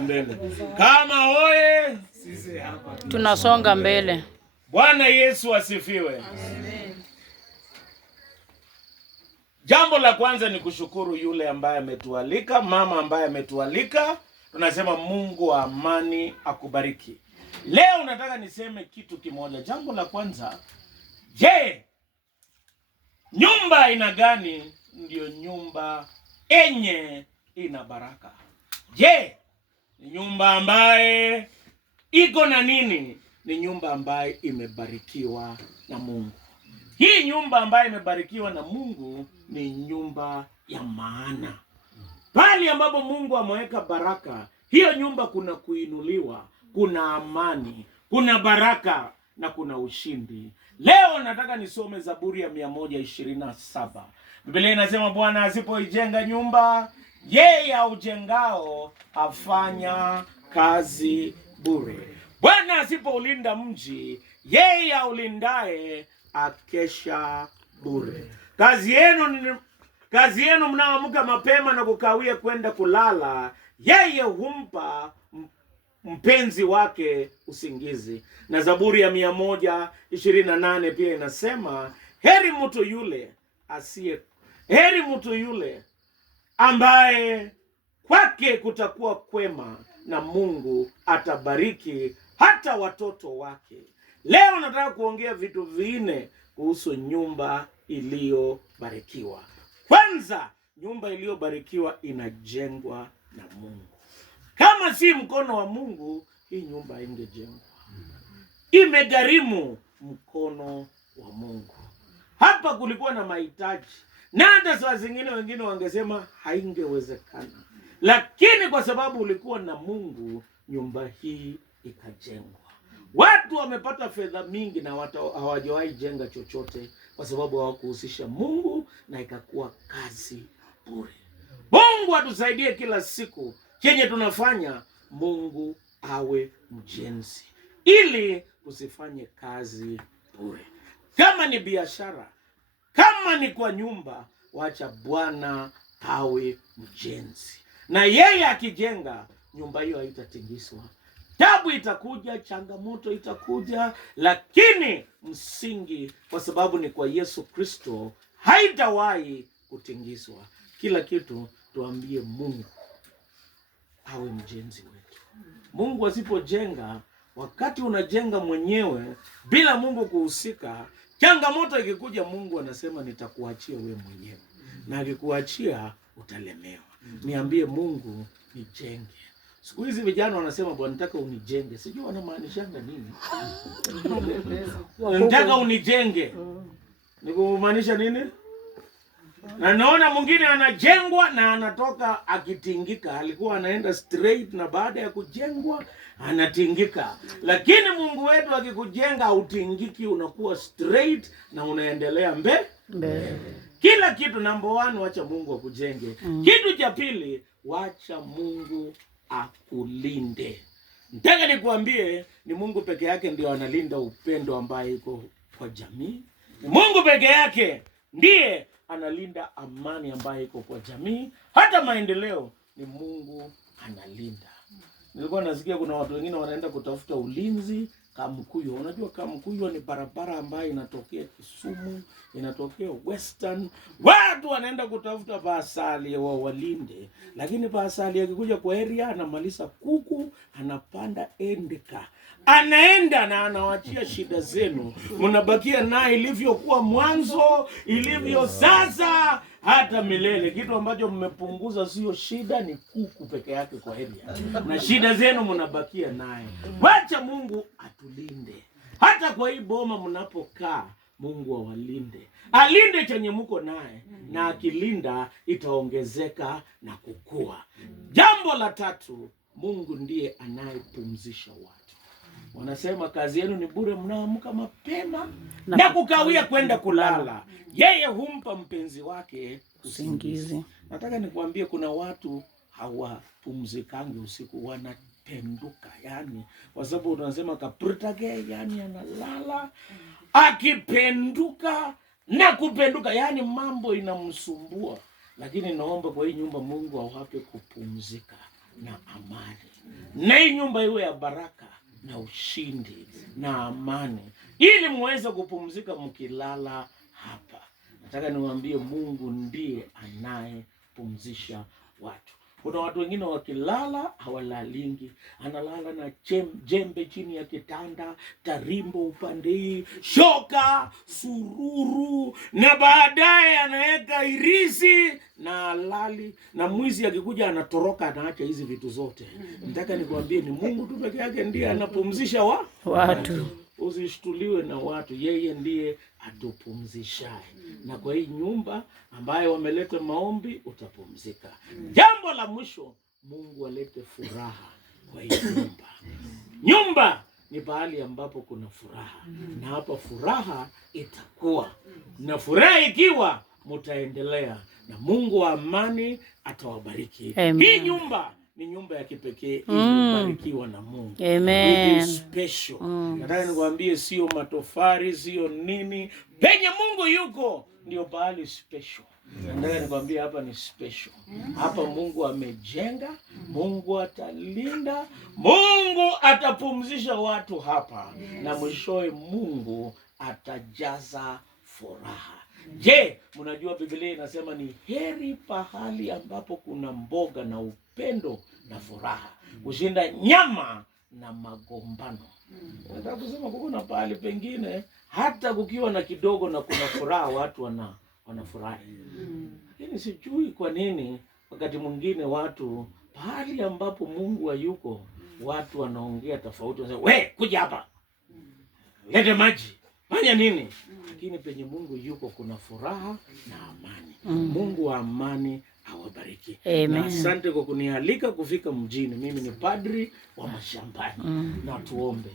Mbele. Kama oye, sisi hapa tunasonga mbele. Bwana Yesu asifiwe. Amen. Jambo la kwanza ni kushukuru yule ambaye ametualika, mama ambaye ametualika. Tunasema Mungu wa amani akubariki. Leo nataka niseme kitu kimoja. Jambo la kwanza, je, nyumba aina gani ndio nyumba enye ina baraka? Je, ni nyumba ambaye iko na nini? Ni nyumba ambaye imebarikiwa na Mungu. Hii nyumba ambaye imebarikiwa na Mungu ni nyumba ya maana. Pale ambapo Mungu ameweka baraka, hiyo nyumba kuna kuinuliwa, kuna amani, kuna baraka na kuna ushindi. Leo nataka nisome Zaburi ya 127. Biblia inasema Bwana asipoijenga nyumba, yeye aujengao afanya kazi bure. Bwana asipoulinda mji, yeye aulindaye akesha bure. Kazi yenu mnaoamka mapema na kukawia kwenda kulala, yeye humpa mpenzi wake usingizi. Na Zaburi ya 128 pia inasema heri mtu yule ambaye kwake kutakuwa kwema, na Mungu atabariki hata watoto wake. Leo nataka kuongea vitu vinne kuhusu nyumba iliyobarikiwa. Kwanza, nyumba iliyobarikiwa inajengwa na Mungu. Kama si mkono wa Mungu, hii nyumba haingejengwa. Imegharimu mkono wa Mungu. Hapa kulikuwa na mahitaji, na hata saa zingine wengine wangesema haingewezekana, lakini kwa sababu ulikuwa na Mungu, nyumba hii ikajengwa. Watu wamepata fedha mingi na hawajawahi jenga chochote kwa sababu hawakuhusisha Mungu, na ikakuwa kazi bure. Mungu atusaidie kila siku chenye tunafanya Mungu awe mjenzi, ili usifanye kazi bure. Kama ni biashara, kama ni kwa nyumba, wacha Bwana awe mjenzi, na yeye akijenga, nyumba hiyo haitatingizwa. Tabu itakuja, changamoto itakuja, lakini msingi, kwa sababu ni kwa Yesu Kristo, haitawahi kutingizwa. Kila kitu tuambie Mungu awe mjenzi wetu. Mungu asipojenga, wakati unajenga mwenyewe bila Mungu kuhusika, changamoto ikikuja, Mungu anasema nitakuachia wewe mwenyewe, na akikuachia utalemewa. Niambie Mungu nijenge. Siku hizi vijana wanasema Bwana nataka unijenge. Sijui wanamaanishanga nini. Nataka unijenge. Ni kumaanisha nini? Na naona mwingine anajengwa na anatoka akitingika. Alikuwa anaenda straight, na baada ya kujengwa anatingika. Lakini Mungu wetu akikujenga hautingiki, unakuwa straight na unaendelea mbele. Kila kitu, number 1, wacha Mungu akujenge. Kitu cha pili, wacha Mungu akulinde. Nataka nikuambie, ni Mungu peke yake ndio analinda upendo ambaye iko kwa jamii. Mungu peke yake ndiye analinda amani ambayo iko kwa jamii. Hata maendeleo ni Mungu analinda. Nilikuwa nasikia kuna watu wengine wanaenda kutafuta ulinzi Kamkuyu. Unajua Kamkuyu ni barabara ambayo inatokea Kisumu, inatokea Western. Watu wanaenda kutafuta pasali wa walinde. Lakini pasali akikuja kwa area anamaliza kuku, anapanda endika. Anaenda na anawachia shida zenu. Mnabakia na ilivyokuwa mwanzo, ilivyo sasa, hata milele. Kitu ambacho mmepunguza sio shida, ni kuku peke yake kwa area. Na shida zenu mnabakia naye. Wacha Mungu atulinde. Hata kwa hii boma mnapokaa, Mungu awalinde. Alinde chenye mko naye, na akilinda itaongezeka na kukua. Jambo la tatu, Mungu ndiye anayepumzisha watu. Wanasema kazi yenu ni bure mnaamka mapema na kukawia kwenda kulala, yeye humpa mpenzi wake usingizi. Nataka nikuambie kuna watu hawapumzikangi usiku, wanapenduka. Yani kwa sababu tunasema kapritage, yani analala akipenduka na kupenduka, yani mambo inamsumbua. Lakini naomba kwa hii nyumba Mungu awape kupumzika na amani. na hii nyumba iwe ya baraka na ushindi na amani, ili muweze kupumzika mkilala hapa. Nataka niwaambie Mungu ndiye anayepumzisha watu. Kuna watu wengine wakilala hawalalingi, analala na jembe chini ya kitanda, tarimbo upande hii, shoka, sururu, na baadaye anaweka irisi na alali, na mwizi akikuja anatoroka, anaacha hizi vitu zote. Nataka nikwambie ni Mungu tu peke yake ndiye anapumzisha watu. Usishtuliwe na watu, yeye ndiye atupumzishaye. Na kwa hii nyumba ambayo wameleta maombi utapumzika. Jambo la mwisho, Mungu alete furaha kwa hii nyumba. Nyumba ni pahali ambapo kuna furaha, na hapa furaha itakuwa, na furaha ikiwa mutaendelea, na Mungu wa amani atawabariki. Hii nyumba ni nyumba ya kipekee, imebarikiwa na Mungu. Amen. It is special. Nataka nikwambie sio matofari, sio nini. Penye Mungu yuko ndio pahali special. Nataka nikwambie hapa ni special. Hapa Mungu amejenga, Mungu atalinda, Mungu atapumzisha watu hapa, na mwishowe Mungu atajaza furaha. Je, mnajua Biblia inasema ni heri pahali ambapo kuna mboga na upendo na furaha kushinda nyama na magombano. Nataka kusema kuna pahali pengine hata kukiwa na kidogo na kuna furaha watu wanafurahi. Lakini sijui kwa nini wakati mwingine watu pahali ambapo Mungu hayuko watu wanaongea tofauti, wanasema we kuja hapa, lete maji, fanya nini? Lakini penye Mungu yuko kuna furaha na amani. Mungu wa amani awabariki. Na asante kwa kunialika kufika mjini. Mimi ni padri wa mashambani. Na tuombe.